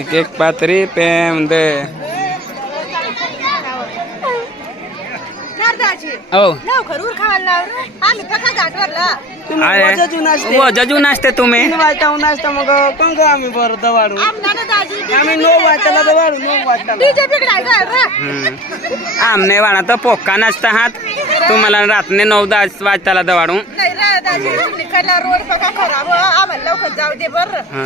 एक பார்த்துரு இப்போ வந்து जजू नाचते तुम्ही हो, वाजता नाचता मग कंग आम्ही बरं दवाडू आम्ही नऊ वाजता दवाडू नऊ वाजता आमने वाणा तर पोक्का नाचता हात. तुम्हाला रातने नऊ दहा वाजताला दवाडू दाजी रोड खराब हो. आम्हाला लवकर जाऊ दे बर. हा.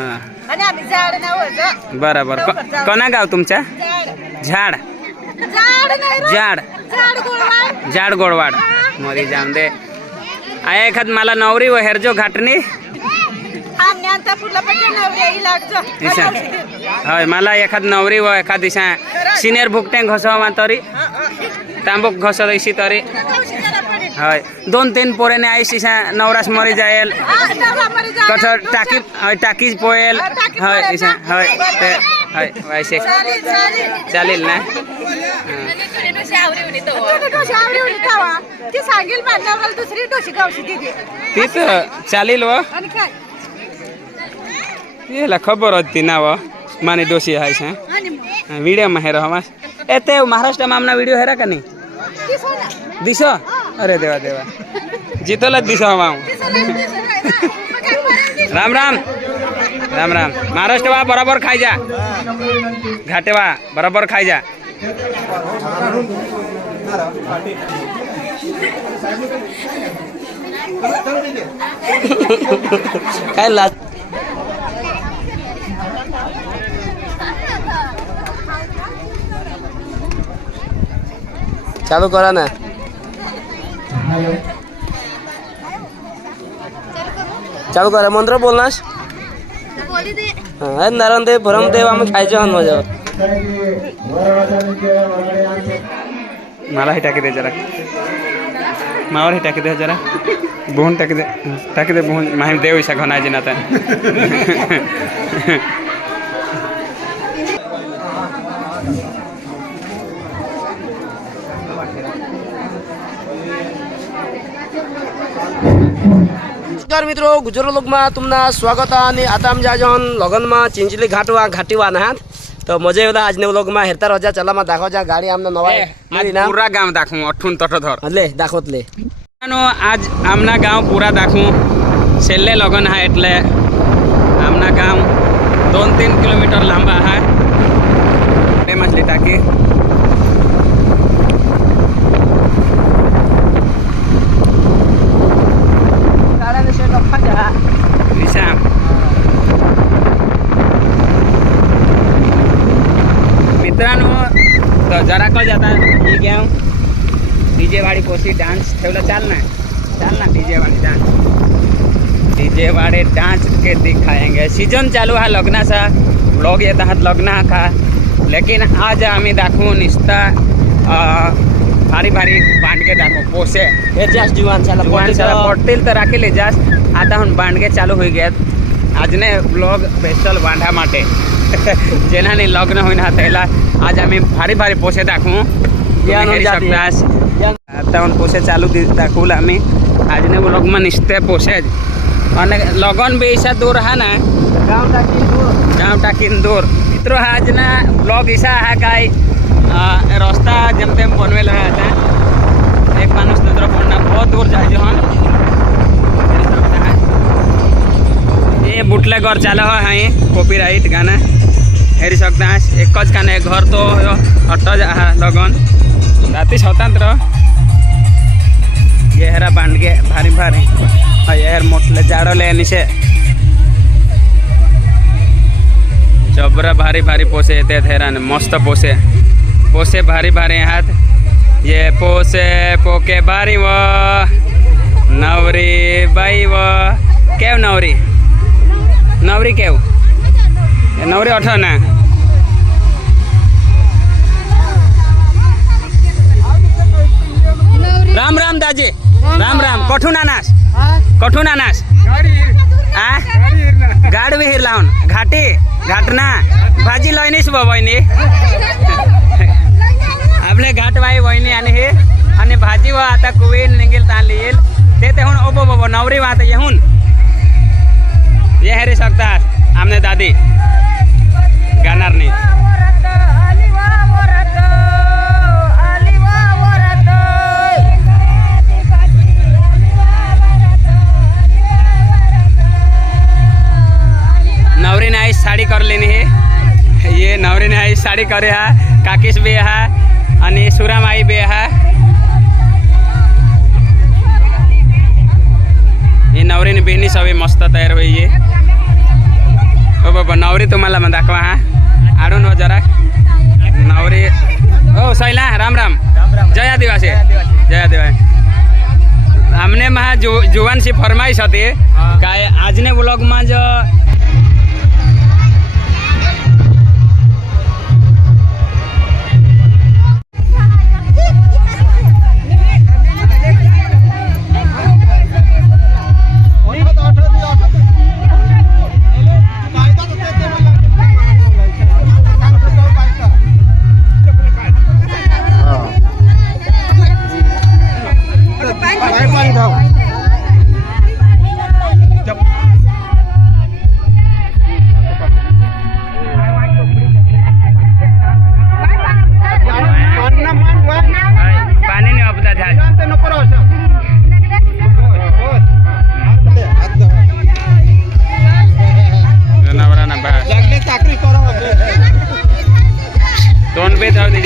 आणि आम्ही झाड नाही बराबर कोणा गाव तुमच्या? झाड. झाड. झाड नाही रे. झाड. गोडवाड. मरी जाऊन दे. आया एखाद मला नवरी व हेरजो घाटणी? हय मला एखाद नवरी व एखाद दिशा सिनियर भुकटे घसवा तरी तांबूक घस दिशी तरी हय दोन तीन पोरेने आई शिसा नवरास मरी जायल कठोर टाकी हय टाकीज पोयल हय इसा हय ते हय वैसे चालेल ना ती सांगेल माझ्यावर दुसरी डोशी गावशी दिली तीच चालेल व आणि काय याला खबर होती ना व माने दोषी आहे शा आणि मग વિડીયોમાં હેરો હમાસ એ તે મહારાષ્ટ્રમાં આમના વિડીયો હેરા કે નહીં ती सोना દિશો અરે દેવા દેવા જીતોલ જ દિશો હમા હું ती सोना ती सोना રામ રામ રામ રામ મહારાષ્ટ્રમાં બરાબર ખાઈ જા ઘાટેવા બરાબર ખાઈ જા काय लाज চালু করা না। চালু করা, মন্ত্র বল বলনাস হ্যাঁ নারায়ণ দেব, ভরম দেব, আমি খাইছি অন মজা। মালা হিটাকে দে যারা। মাওয়ার হিটাকে দে যারা। বোন টাকে দে টাকে দে বোন মাহিম দেব ইসা ঘনাজি না তা નમસ્કાર મિત્રો ગુજરાત લોકમાં તુમના સ્વાગત અને આતામ જાજન લગનમાં ચિંચલી ઘાટવા ઘાટીવાના હા તો મજા આવ્યો આજને વ્લોગમાં. હેરતા રજા ચલામાં દાખો જા ગાડી આમને નવા પૂરા ગામ દાખું અઠું તટધર લે દાખો લે. આજ આમના ગામ પૂરા દાખું છેલ્લે લગન હા એટલે આમના ગામ દોન તીન કિલોમીટર લાંબા હા. એમાં જ ટાકી ठेवला चलना चलना डीजे वाले डांस डीजे वाले डांस के दिखाएँगे. सीज़न चालू है लगना सा. ब्लॉग ये तहत लगना का. लेकिन आज हम देखू निश्ता भारी भारी बाँध के देखो पोसे. हे तो। जीवांशाला तो ले पडतील आता राखेले जास्त के चालू हो चालू आज ने आजने ब्लॉग स्पेशल बांधा माटे. जेना नहीं लग्न होईन हा त्याला आज आम्ही भारी भारी पोसे दाखवू या હું પોસે ચાલુ દાખવું અમે આજને બ્લોગમાં નિશ્ચય પોસે જ. અને લગન બે ઈસા દૂર હા ને? ગામ ટાકી દૂર ગામ ટાકીને દૂર. મિત્રો, આજના બ્લોગ ઈસા હા કાંઈ રસ્તા જેમ તેમ બનવેલા હતા. એક માણસ દૂસરો પણ બહુ દૂર જાય હન એ બુટલેગર ચાલે હોય અહીં કોપીરાઇટ ગાના. હેરી શકતા એક જ કાને ઘર તો અટ જ લગન. રાતે સ્વતંત્ર. ये हेरा बांडगे भारी भारी और ये हेर मोटले जाड़ो ले निशे जबरा भारी भारी पोसे येते थेरा ने मस्त पोसे पोसे भारी भारी हाथ ये पोसे पोके भारी व नवरी बाई व केव नवरी नवरी केव એ નવરી અઠો ના રામ રામ દાજી રામ રામ કઠું ના નાશ કઠું ના નાશ આ ગાડ વિહીર લાવન ઘાટી ઘાટના ભાજી લઈને વયની આપણે ઘાટવાઈ વયની आणि हे आणि भाजी व आता कुवेल निघेल ताण येईल ते ते हुन ओबो बोबो नवरी वात ये हुन ये हेरी सकता आमने दादी आई साड़ी कर लेनी है। ये नवरीन आई साड़ी करे है। काकिस भी है अने सूरम आई भी है। ये नवरीन बहनी सभी मस्त तैयार हुई है। ओ बाबा नवरी तुम्हारा मैं दाखवा हाँ? आड़ो न जरा। नवरी ओ सैला राम राम। जय आदिवासी। जय आदिवासी। हमने महा जुवान सी फरमाइश होती हाँ। काय आज ने ब्लॉग में जो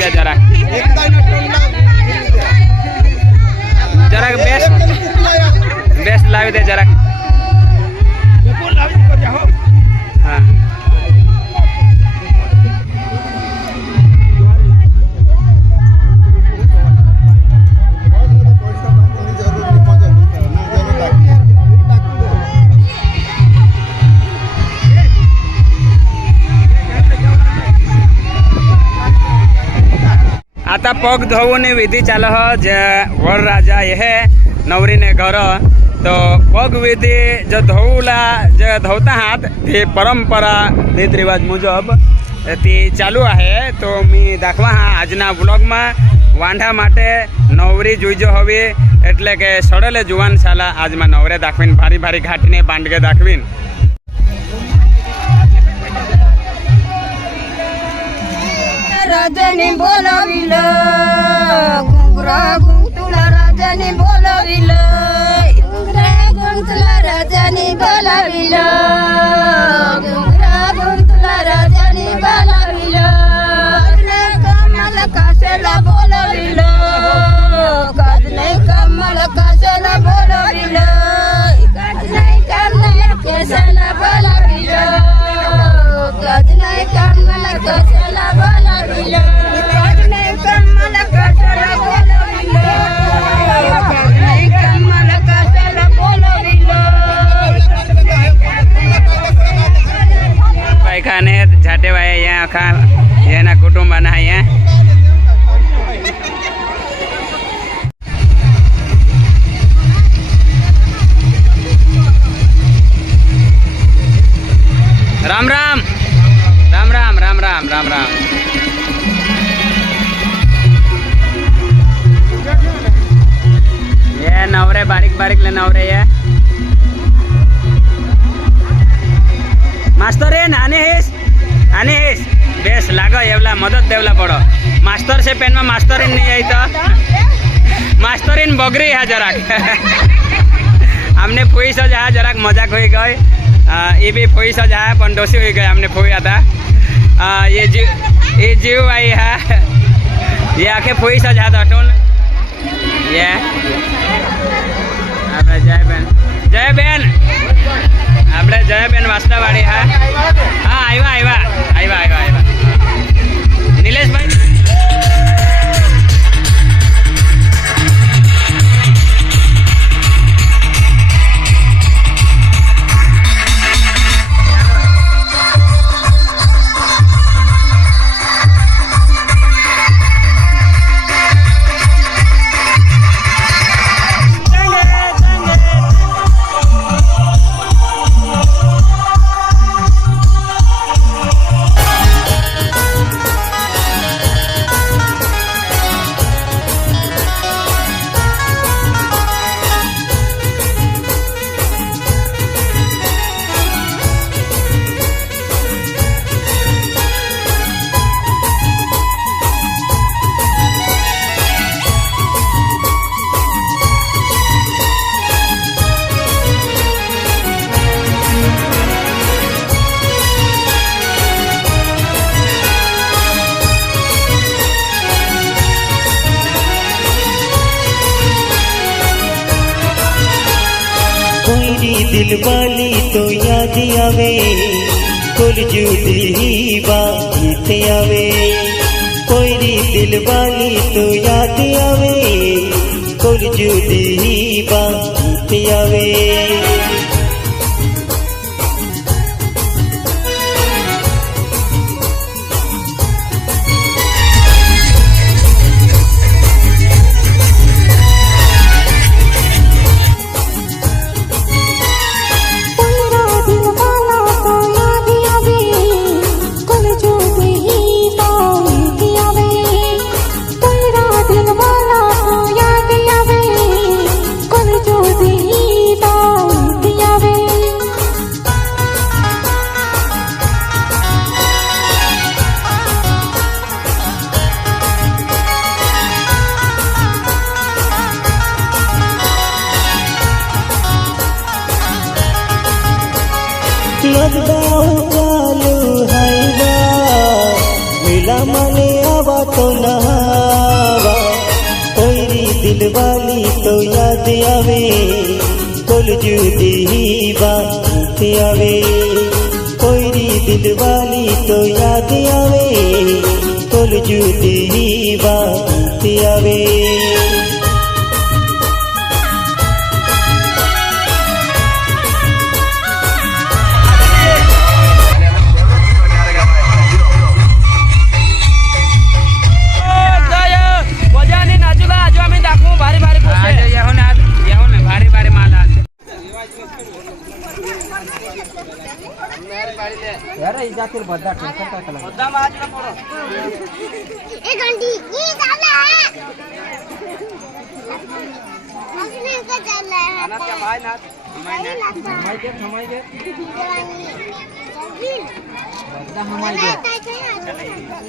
બે જરાક. જરાક બેસ્ટ બેસ્ટ લાવી દે જરાક. પગ ધોવાની વિધિ ચાલે હ જે વર રાજા એ નવરીને ઘર. તો પગ વિધિ જે ધોવલા જે ધોતા હાથ, તે પરંપરા રીત રિવાજ મુજબ તે ચાલુ આહે. તો મેં દાખવા હા, આજના વ્લોગમાં વાંઢા માટે નવરી જોઈજો હવે. એટલે કે સડેલે જુવાન શાલા આજમાં નવરે દાખવીને ભારી ભારી ઘાટીને બાંડગે દાખવીને. राजाने बोलाविलं. घुंगरा घुंग तुला राजाने बोलाविलं. घुंगरा घुंग तुला राजाने बोलाविलं. घुंगरा घुंग तुला राजाने बोलाविलं. कामाला काशाला बोलाविलं. काज नाही कामाला काशाला बोलाविलं. काज नाही कामाला केसाला बोलाविलं. कमल कसल बोलविल करने कमल कसल बोलविल करने कमल कसल बोलविल है बारीक बारीक लेना हो रही है। मास्टर है नाने हेस। आने बेस लागो एवला मदद देवला पड़ो। मास्टर से पेन में मास्टर इन नहीं आई तो। मास्टर इन बगरी है जरा हमने फुई से जहाँ जरा मज़ाक हो गए ये भी फुई से जहाँ पंडोसी हो गए हमने फुई आता। आ, ये जीव ये जीव भाई है। ये आके फुई से जहाँ था ये। આપણે જય બેન. જય બેન. આપણે જય બેન વાસ્તાવાડી હા. દિલવાલી તો યાદ આવે કુલ જુદી વાત આવે કોઈ દિલ વાલી તો યાદ આવે કુલ જુદી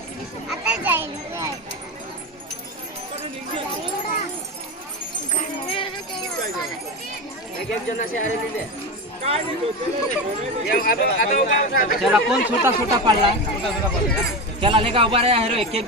आता जाएगा एक एक जना से अरे ले चला कोण छोटा छोटा पाडला चला लेका उभा रे हेरो एक एक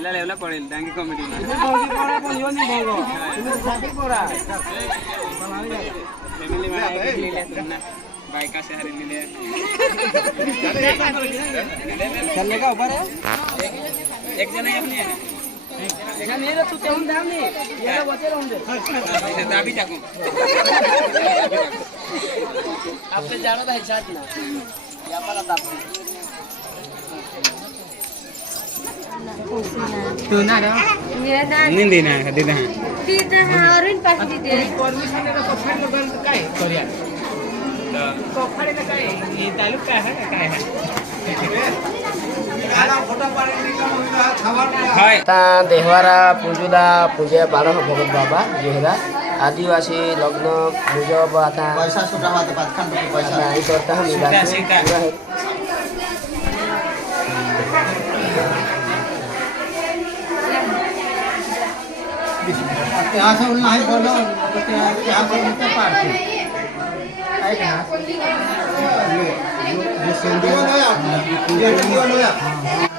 ಇಲ್ಲ ಎಲ್ಲ ಕೊಡಿಲ್ಲ ಡ್ಯಾಂಗಿ ಕಾಮಿಡಿ ಫ್ಯಾಮಿಲಿ ಮಾಡಿ बाइक से हरे मिले चल लेगा ऊपर है एक जना अपने है देखा नहीं तो तू हम धाम नहीं ये लोग बचे रहूंगे इसे दाबी जाको आपने जानो तो हिसाब ना या पर दाबी सुना रहो मेरा नाम नहीं देना है दीदा हां दीदा हां और इन पास दीदे परमिशन ले तो फाइल बन काय करिया तो फाइल ले काय ये तालुक का है काय है દેહવારા પૂજુલા પૂજ્ય બારહ ભગત બાબા જેહરા આદિવાસી લગ્ન મુજબ હતા પૈસા સુટાવા હતા પાટખાન પૈસા નહીં કરતા करता हम सीता, सीता. ते असं नाही बोललो तर ते ते हा बोलून ते पाडते ऐक ना जे संधी आपले एक सौसष्ट जाईल गेला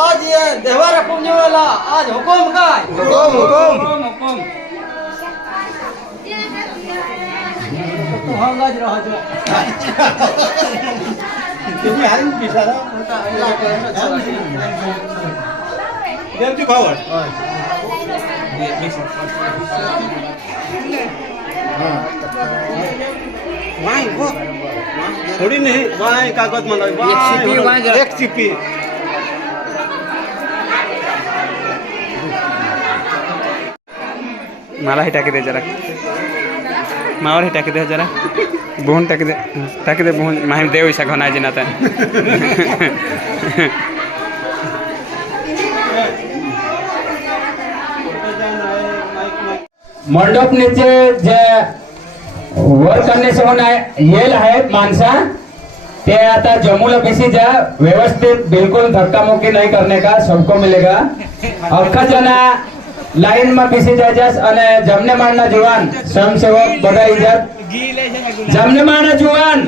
आज ये देहवार पुंजे वाला आज हुकुम का हुकुम हुकुम। हुकुम तो हम गाज रहा जो। क्योंकि हर इन पीसा था? उनका अल्लाह का देव जी पावर हाँ वाइन वो थोड़ी नहीं वाइन कागज़ मना वाइन एक सीपी। माला ही टाके दे जरा। मावर ही टाके दे जरा। बोहन टाके दे टाके दे बोहन। माहिम देव ऐसा घना जी था मंडप नेचे जे वर्क वर कन्याचे होऊन येल आहेत मानसा। ते आता जम्मूला बेसी जा, व्यवस्थित, बिल्कुल धक्का मुक्की नहीं करने का सबको मिलेगा। अख्खा जना લાઈનમાં માં જાજાસ જાય જમનેમાળના અને સ્વયંસેવક બધા ઇજાત જમનેમાળના જુવાન.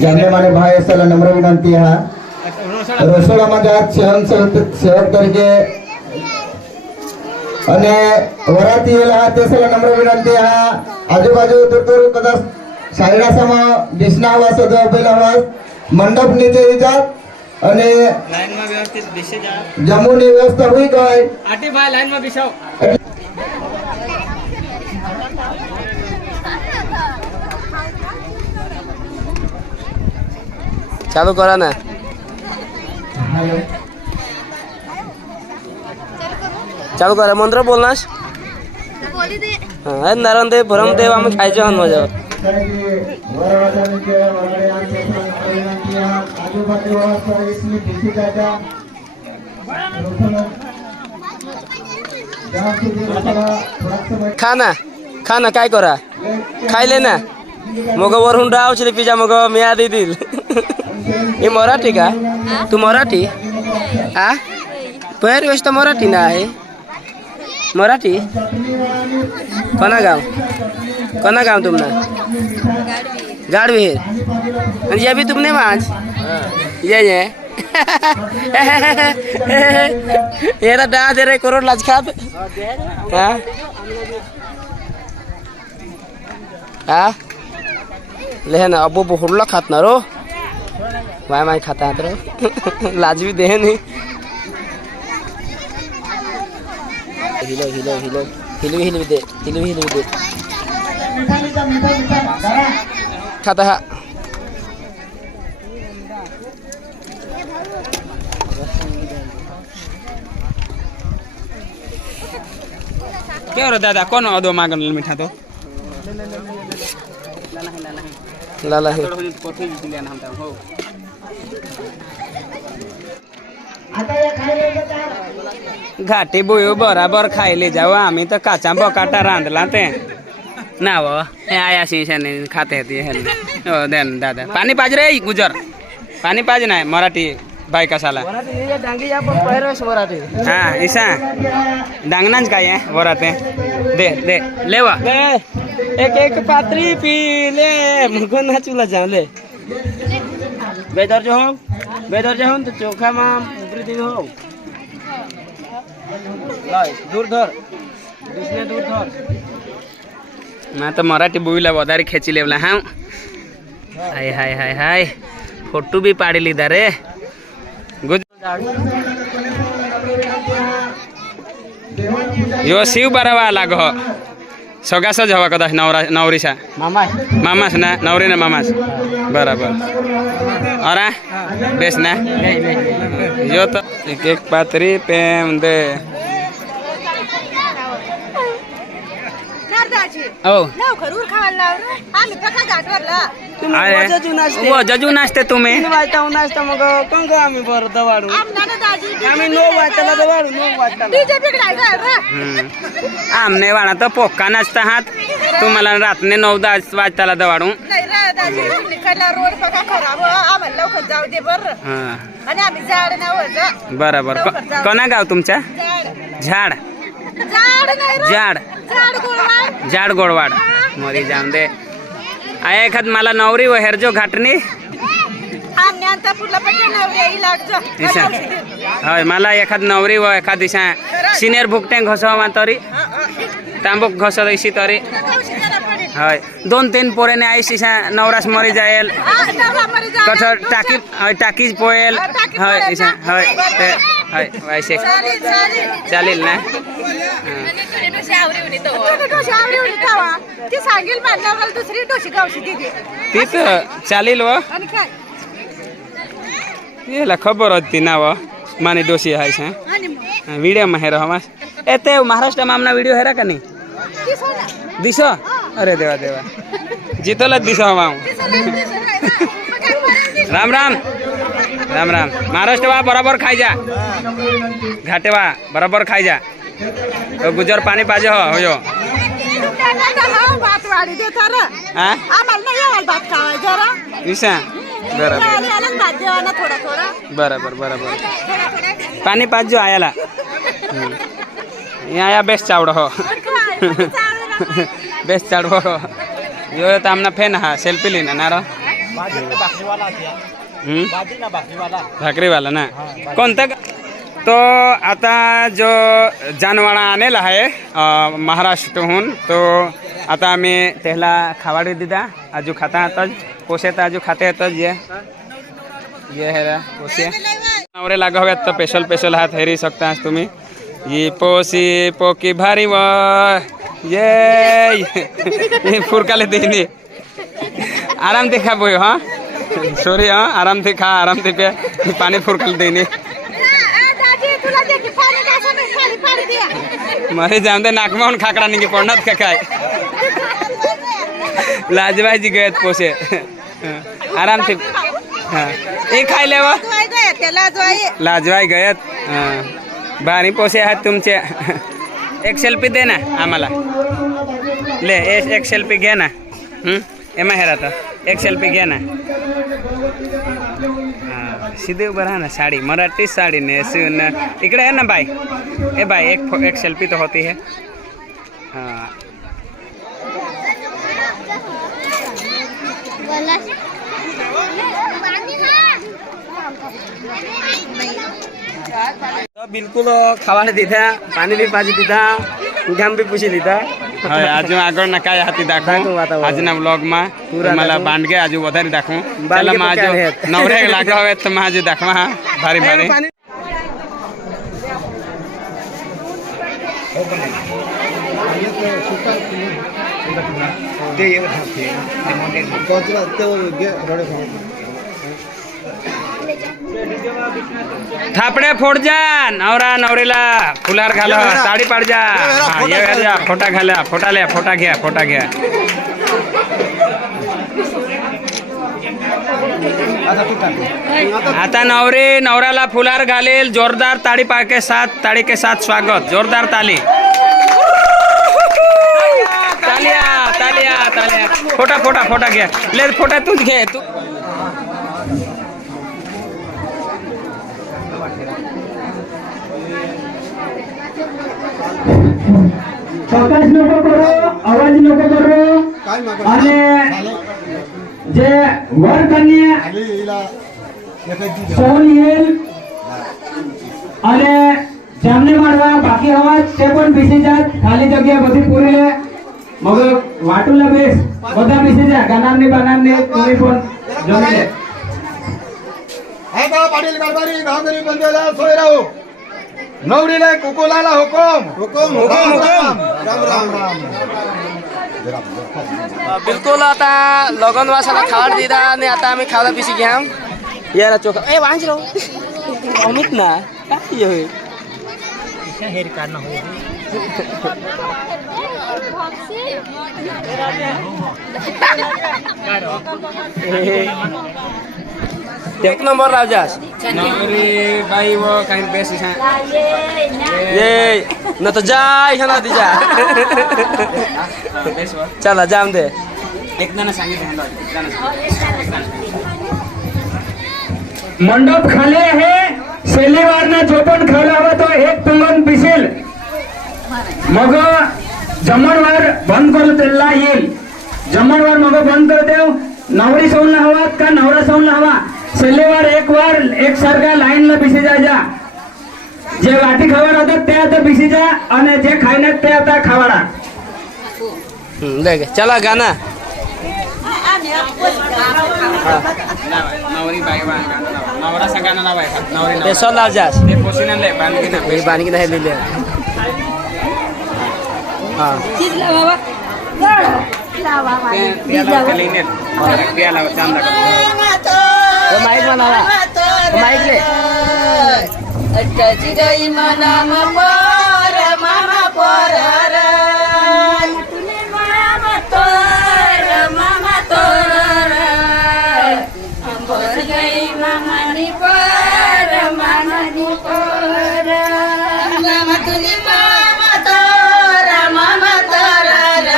જમનેમાળે ભાઈ નમ્ર વિનંતી, હા. રસોડામાં જાત સ્વયંસેવક સેવક તરીકે અને વરાતીએલા હા તે સલ નમ્ર વિનંતી, હા. આજુબાજુ દૂર દૂર કદાચ સાયરાસામાં ડિશના આવાસ અથવા મંડપ નીચે ઇજાત અને લાઈનમાં વ્યવસ્થિત બેસી જાઓ. વ્યવસ્થા હોય ગઈ ચાલુ કરો ને. ચાલુ કરે મંત્ર બોલનાશ હા નારાયણ દેવ ભરમદેવ અમે ખાઈ જવાનું મજા ಕಡೆಗೆ ಹೋರಾಟಕ್ಕೆ ಹೊರಗಡೆ ವಿನಂತಿಯ ಆಜುಬಾಜು ವ್ಯವಸ್ಥೆ ಬಿಸಿದಾಗ খানা খানা কাই করা? খাইলে না? মগবর হুন্ডা রাও ছিল পিজা, মগ মিয়া দি দিল। এ মরাঠি গা তু মরাঠি? আ? পয়ের বেশ তো মরাঠি না হে মরাঠি? কনা গাঁও? कोना काम तुमने? गाड़वीर। ये भी तुमने मांझ ये ये। ये तो डा दे रहे करोड़ लाज खात हाँ? हाँ? ले ना, अब बहुत लोग खाते ना रो। माय माय खाता है तेरे लाज भी दे नहीं। हिलो हिलो हिलो। हिलो हिलो दे, हिलो हिलो दे। खाता है क्या रे दादा कौन अदो मांगन मीठा तो लाला है घाटी बुयो बराबर खाई ले जाओ आम्ही तर काचा बकाटा रांधला ते ના બાબા એ આયા સિંહ છે ને ખાતે હતી હે દેન દાદા. પાણી પાજ રે ગુજર. પાણી પાજ ના મરાઠી ભાઈ કસાલા હા ઈશા. ડાંગના જ કાંઈ વરાતે. દે દે. લેવા. એક એક પાત્રી પી લે. મગો ના ચૂલા જાવ લે. બે દરજો હોમ બે દરજો હોમ તો ચોખામાં ઉપરી દીધું હોમ દૂર ધર. દૂર ધર. मैं तो मराठी बुईला बदारी खेची ले हाँ। हाय हाय हाय हाय। फ़ोटो भी पाड़ी लीधा यो शिव बरवा लाग सगा ज हवा कदा नवरा नवरीसा मामास। ना नवरी ना मामास। बराबर। अरा हाँ, बेस ना। यो तो एक पात्री पे दे। हो. जजू नाचते. तुम्ही. तीन वाजता मग आम्ही बरं आम्ही नऊ वाजताला दवाडू आमने वाणा तर पोक्का नाचता हात तुम्हाला रात्री नऊ दहा वाजताला दवाडू. नाही रा बरोबर कोणा गाव तुमच्या? झाड. झाड. झाड. જાડ ગોળવાડ મોરી જામ દે આ એખત માલા નવરી વો હેરજો ઘાટની હોય માલા એખાદ નવરી વો એખાદ દિશા સિનિયર ભૂકટે ઘસવામાં તરી તાંબુક ઘસ દઈશી તરી হয় দোন তিন পরে নে আইস ইসা নবরাস মরি যায়েল কঠোর টাকি হয় টাকি পয়েল হয় ইসা হয় दोन तीन पोरेने आई शिसा नवरास मरी जायल हा, नवरा मरी जाणार. कठोर टाकी हय टाकीज पोयल हा, टाकी हय पोयल इसा ना. हय ते हय वैसे चालेल, चालेल. चालेल ना तुम्ही डोशी आवरी उडी खावा. ती सांगेल माझ्या नवऱ्याला दुसरी डोशी गावशी दिली तीच चालेल व आणि काय याला खबर होती ना व माने दोषी आहे सा आणि मग व्हिडिओ માં હેરો હમાસ એ તે મહારાષ્ટ્રમાં આમના વિડીયો હેરા કે નહીં ती सोना. દિશો અરે દેવા દેવા જીતોલ જ દિશો હમા હું ती सोना, ती सोना. मग काय करायचं? રામ રામ રામ રામ. મહારાષ્ટ્રમાં બરાબર ખાઈ જા. ઘાટેવા બરાબર ખાઈ જા. તો ગુજર પાણી પાજે હો હોયો બરાબર. બરાબર પાણી પાજો આયાલા. અહીંયા આયા બેસ્ટ ચાવડો હો. બેસ્ટ ચાવડો યો ફેન હા, સેલ્ફી લઈને નારો. सेल्फी लिहिना ना रो हम्म? भाकरीवाला ना? कोणता तो आता जो जानवाडा आणेल आहे अं, महाराष्ट्रहून तो आता आम्ही त्याला खावाडी दिदा आजू खाता आताच पोसे तर आजू खाते येतच ये। ये हे पोसे। नवरे लागा हव्यात तर स्पेशल स्पेशल हात हेरी शकता तुम्ही। ही पोसी पोकी भारी व ये ये फुरकाले देनी। आराम ते खा बोयो हा? सॉरी हा? आराम थे खा आराम ते प्या. पाणी फुरकल देनी मरे दाजी दे नाक पाणी जाऊन खाकडा निघे पडणार का काय? लाजवायची गयत पोसे आराम थे हा. हे खायले वा. जोय लाजवाय गयत हं. भारी पोसे आहात तुमचे. एक सेल्फी दे ना आम्हाला. ले एक सेल्फी घे ना. हं? एमा हेरा तर एक सेल्फी घे ना. हां सीधे उभं राहा ना साडी मराठी साडी नेसून इकडे आहे ना बाय ए बाय एक फो- एक सेल्फी तो होती है हां बोला તો બિલકુલ ખાવાને દીધા પાણી બી પાછી દીધા ગામ બી પૂછી લીધા હવે આજુ આગળના કાંઈ હાથી દાખવું દાખવું વાતાવરણ. આજના વ્લોગમાં પૂરા मला દાખવું. બાંડગે આજુ વધારે દાખવું બાંડગે પેલા તો માં ક્યાં આજુ રહેત? નવરે લાગે હવે તો માં આજુ દાખવા હા ભારી ભારી थापड़े फोड़ जान औरा नवरेला फुलार खाला साड़ी पड़ जा। ये हाँ, घर जा फोटा खाला फोटा ले फोटा गया फोटा गया आता नवरे नवराला फुलार घाले जोरदार ताड़ी पा के साथ ताड़ी के साथ स्वागत। जोरदार ताली। तालिया तालिया तालिया। फोटा फोटा फोटा गया ले फोटा तू घे तू પ્રકાશ લોકો કરો અવાજ લોકો કરો અને જે વર કન્યા સોનિયલ અને જામને મારવા બાકી અવાજ તે પણ બેસી જાય ખાલી જગ્યા બધી પૂરી લે મગ વાટુલા બેસ બધા બેસી જાય ગનારની બનારની तुम्ही પણ જમી લે હા બા પાટીલ કારભારી ગાંધરી બંધેલા સોય રહો નવરીલે કુકોલાલા હુકમ હુકમ હુકમ હુકમ રામ રામ રામ બિલકુલ आता लगन वासाला खाड दिदा आणि आता आम्ही खायला पिशी घ्या याला चोखा ए वांच राव अमित ना काय होय हेर का ना होय काय एक नंबर राजास नवरी बाई व काही बेस ये न तर जाय ना तिच्या चला जाम दे. एकदाना सांगितलं मंडप खाली आहे. शनिवारनं जो पण हवा तो एक तुंगण पिसेल. मग जमणवार बंद करू त्याला येईल. जमणवार मग बंद करू देव. नवरी सोडला हवा का नवरा सोडला हवा? सल्लेवार एक वार एक સરખા લાઈનમાં બેસી જાજા જે વાટી ખાવાના હતા તે હતા બેસી જા અને જે ખાઈને તે હતા ખાવાના દેખ ચલા ગાના લઈને माईक म्हणाला तो माईक ले. अट्टाची गाई मना पर मामा पर मामा तोर मामा तोर अंबर गाई मामानी पर मामानी पर. मामा तुझी मामा तोर मामा तोर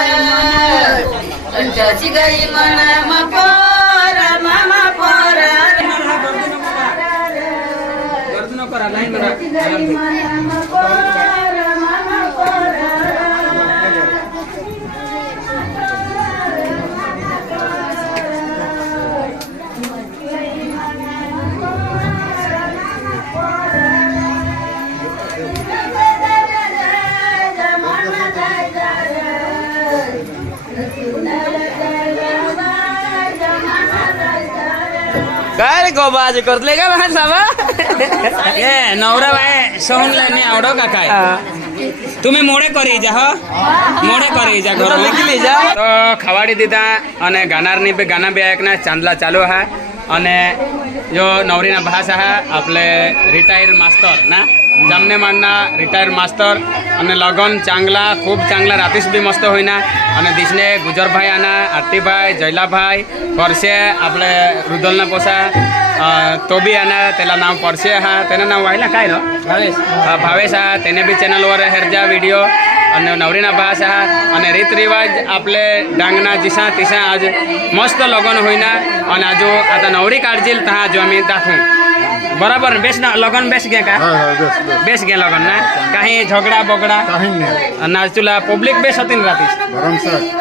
अट्टाची गाई मना બાજુ ಕೊಡ್ಲೇಗ ಸಾಬ ಏ ನವರ ಬಾಯ್ ಸೌಂಡ್ ಲೈನಿ ಆವಡೋ ಕಾಕಾಯ તમે મોડે કરી જા હો. મોડે કરી જા ઘર નીકળી જા. તો ખવાડી દીધા અને ગાનારની બે ગાના બે એકના ચાંદલા ચાલુ હા. અને જો નવરીના ભાષા હા આપણે રિટાયર માસ્તર ના? જામનેમાળના રિટાયર માસ્તર અને લગન ચાંગલા ખૂબ ચાંગલા રાતીશ બી મસ્ત હોયના અને દિશને ગુજરભાઈ આના આરતીભાઈ જયલાભાઈ કરશે આપણે રુદલના પોસા તો બી આના તેલા નામ પરસે હા તેના નામ વાયલા કાંઈ નો. ભાવેશ. હા ભાવેશ હા તેને બી ચેનલ વર હેરજા વીડિયો અને નવરીના ભાષા અને રીત રિવાજ આપણે ડાંગના જીસા તીસા આજ મસ્ત લગન હોઈના અને આજુ आता નવરી કાઢજીલ તા જો અમે દાખવું બરાબર બેસ ના લગન બેસ ગયા કા? બેસ ગયા લગન ના? કાંઈ ઝઘડા બગડા? નાચતુલા પબ્લિક બેસ હતી ને રાતીશ?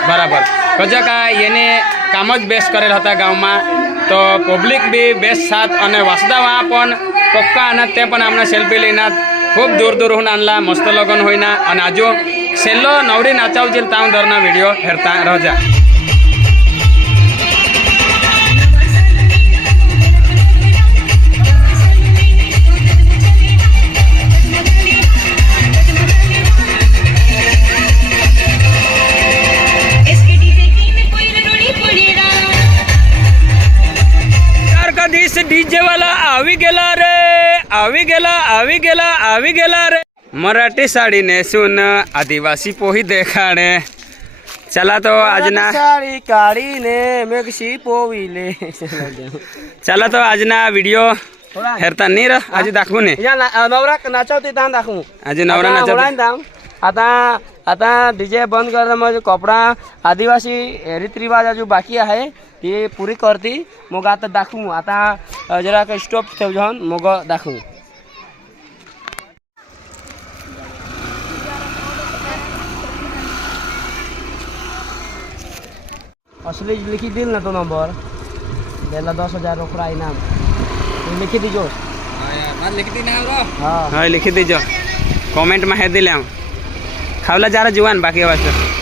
બરાબર. કજો કા એને કામ જ બેસ કરેલ હતા ગામમાં. તો પબ્લિક બી બેસ્ટ સાથ અને વાસદામાં પણ પક્કા અને તે પણ આમને સેલ્ફી લઈને ખૂબ દૂર દૂર હું આનલા મસ્ત લગન હોઈના. અને આજુ છેલ્લો નવરી નાચાવજીલ તામ દરના વીડિયો હેરતા રજા ડીજે વાલા આવી ગયેલા રે આવી ગયેલા આવી ગયેલા આવી ગયેલા રે. મરાઠી સાડીને સુન આદિવાસી પોહી દેખાડે. ચલા તો આજના સાડી કાઢીને મેક્ષી પોવી લે. ચલા તો આજના વીડિયો હેરતા નહીં રે આજે દાખવું ને? નવરા નાચવતી ત્યાં દાખવું. આજે નવરા નાચવતી आता आता डीजे बंद कर करण्यामध्ये कपडा आदिवासी रीतरिवाज जो बाकी है ये पूरी करती. मग आता दाखू आता जरा स्टॉप ठेवजो मग दाखू असली लिखी दिल ना तो नंबर देला दस हज़ार रुपया इनाम. लिखी दीजो. हाँ लिखी दीजो कमेंट में है. दिले हम খাওলা যারা জোয়ান বাকি অবস্থা